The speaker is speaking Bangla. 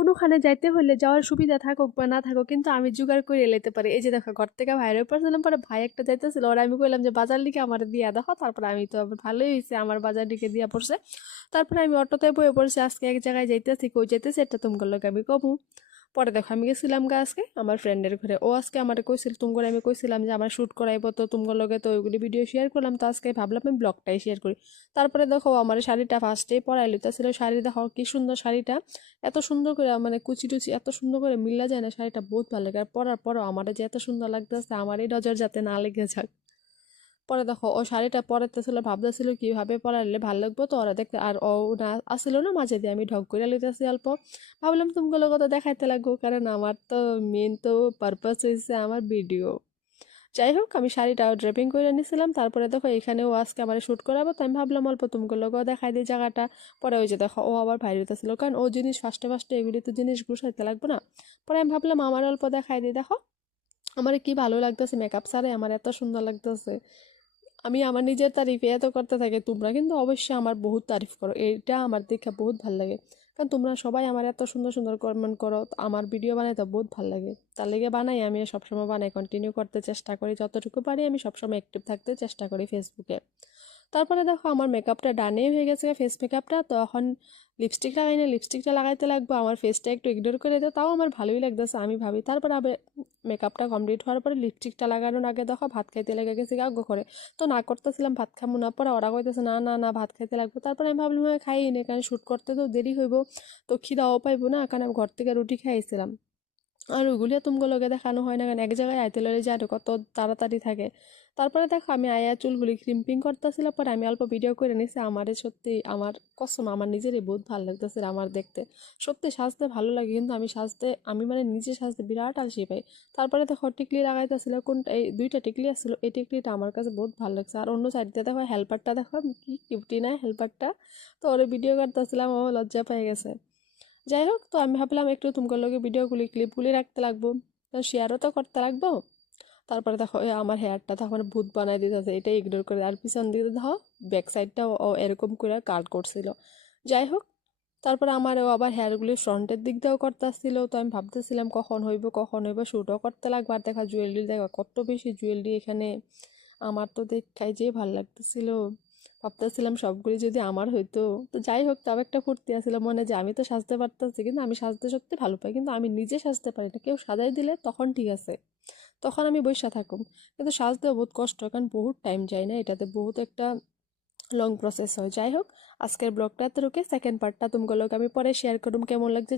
কোনোখানে যাইতে হলে যাওয়ার সুবিধা থাকুক বা না থাকুক কিন্তু আমি জোগাড় করে লইতে পারি। এই যে দেখো ঘর থেকে বাইরে পড়ছিলাম, পরে ভাই একটা যাইতেছিল, ওরা আমি কইলাম যে বাজার লিগে আমার দিয়া দেখো, তারপরে আমি তো আবার ভালোই হয়েছে আমার বাজার দিকে দিয়া পড়ছে। তারপরে আমি অটোতে বয়ে পড়ছি, আজকে এক জায়গায় যাইতেছি, কই যাইতেছি এটা তোমার লগে আমি কমু। পরে দেখো আমি গেছিলাম গা আজকে আমার ফ্রেন্ডের ঘরে, ও আজকে আমার কইছিল তুমি আমি কইছিলাম যে আমার শ্যুট করাইবো, তো তোমার লগে তো ওইগুলি ভিডিও শেয়ার করলাম, তো আজকে ভাবলাম আমি ব্লগটাই শেয়ার করি। তারপরে দেখো আমার শাড়িটা ফার্স্টেই পরাই লইতেছিল, শাড়ি দেখো কি সুন্দর শাড়িটা, এত সুন্দর করে মানে কুচি টুচি এত সুন্দর করে মিলা যায় না, শাড়িটা বহুত ভালো লাগে। আর পরার পরও আমার যে এত সুন্দর লাগতেছে, আমার এই নজর যাতে না লেগে যাক। পরে দেখো ও শাড়িটা পরাইতেছিল, ভাবতেছিল কিভাবে পরাইলে ভালো লাগবো, তো ওরা দেখতে আর ও না আসছিল না মাঝে দিয়ে, আমি ঢক করে লইতেছি অল্প, ভাবলাম তুমগুলো কথা দেখাইতে লাগবো, কারণ আমার তো মেন তো পারপাস হয়েছে আমার ভিডিও। যাই হোক আমি শাড়িটা ড্রেপিং করে নিয়েছিলাম, তারপরে দেখো এখানেও আজকে আমার শ্যুট করাবো, তো আমি ভাবলাম অল্প তুমগুলোকেও দেখাই দিই জায়গাটা। পরে ওই যে দেখো ও আবার ভাইরাল হইতেছিল, কারণ ও জিনিস ফার্স্টে ফার্স্টে এগুলি তো জিনিস গুছাইতে লাগবে না। পরে আমি ভাবলাম আমার অল্প দেখাই দিই, দেখো আমার কি ভালো লাগতেছে, মেকআপ ছাড়াই আমার এত সুন্দর লাগতেছে। আমি আমার নিজের তারিফ এত করতে থাকি, তোমরা কিন্তু অবশ্যই আমার বহুত তারিফ করো, এটা আমার দেখে বহুত ভাল লাগে। কারণ তোমরা সবাই আমার এত সুন্দর সুন্দর কমেন্ট করো, তো আমার ভিডিও বানাইতে বহুত ভাল লাগে, তার লেগে বানাই, আমি সবসময় বানাই, কন্টিনিউ করতে চেষ্টা করি, যতটুকু পারি আমি সবসময় অ্যাক্টিভ থাকতে চেষ্টা করি ফেসবুকে। তারপরে দেখো আমার মেকআপটা ডানেই হয়ে গেছে, ফেস মেকআপটা, তো এখন লিপস্টিক লাগাই না, লিপস্টিকটা লাগাইতে লাগবো, আমার ফেসটা একটু ইগনোর করে দাও, তাও আমার ভালোই লাগতেছে আমি ভাবি। তারপরে আবার মেকআপটা কমপ্লিট হওয়ার পরে লিপস্টিকটা লাগানোর আগে দেখো ভাত খাইতে লেগে গেছে গা করে, তো না করতেছিলাম ভাত খাবো না, পরে ওরা কইতেছে না না না ভাত খাইতে লাগবে, তারপরে আমি ভাবলাম হয় খাই নে, কারণ শ্যুট করতে তো দেরি হইব, তো খিদাও পাইবো না, কারণ আমি ঘর থেকে রুটি খাইছিলাম। আর ওইগুলো তুমগুলোকে দেখানো হয় না, কারণ এক জায়গায় আইতে লড়ে যায় কত তাড়াতাড়ি থাকে। তারপরে দেখো আমি আয়া চুলগুলি ক্রিম্পিং করতেছিলাম, পরে আমি অল্প ভিডিও করে নিছি, আমারে সত্যি আমার কসম আমার নিজেরই বহুত ভালো লাগতেছে আমার দেখতে। সত্যি সাজতে ভালো লাগে, কিন্তু আমি সাজতে আমি মানে নিজে সাজতে বিরাট আলসি পাই। তারপরে দেখো টিকলি লাগাইতেছিল, কোনটা এই দুইটা টিকলি আসছিল, এই টিকলিটা আমার কাছে বহুত ভালো লাগছে। আর অন্য সাইডে দেখো হেল্পারটা দেখো কি কিউটি না হেল্পারটা, তো ওরে ভিডিও করতেছিলাম, ও লজ্জা পেয়ে গেছে। যাই হোক, তো আমি ভাবলাম একটু তোমার লগে ভিডিওগুলি ক্লিপগুলি রাখতে লাগবো, তো শেয়ারও তো করতে লাগবো। তারপরে দেখো আমার হেয়ারটা তখন ভূত বানাই দিতেছে, এটা ইগনোর করে, আর পিছন দিকে দেখো ব্যাক সাইডটাও ও এরকম করে কাট করছিল। যাই হোক, তারপরে আমার ও আবার হেয়ারগুলি ফ্রন্টের দিক দিয়েও করতে আসছিল, তো আমি ভাবতেছিলাম কখন হইব শ্যুটও করতে লাগবে। আর দেখা জুয়েলারি দেখা কত বেশি জুয়েলারি এখানে, আমার তো দেখাই যে ভালো লাগতেছিল, ভাবতেছিলাম সবগুলি যদি আমার হইতো। তো যাই হোক, তাও একটা ফুর্তি আছিল মনে যে আমি তো সাজতে পারতেছি, কিন্তু আমি সাজতে সত্যি ভালো পাই, কিন্তু আমি নিজে সাজতে পারি না, কেউ সাজাই দিলে তখন ঠিক আছে, তখন আমি বইসা থাকুম। কিন্তু সাজতেও বহুত কষ্ট, কারণ বহুত টাইম যায় না এটাতে, বহুত একটা লং প্রসেস হয়। যাই হোক, আজকের ব্লগটা এতটুকু, সেকেন্ড পার্টটা তোমাগুলোকে আমি পরে শেয়ার করুম কেমন লাগছে।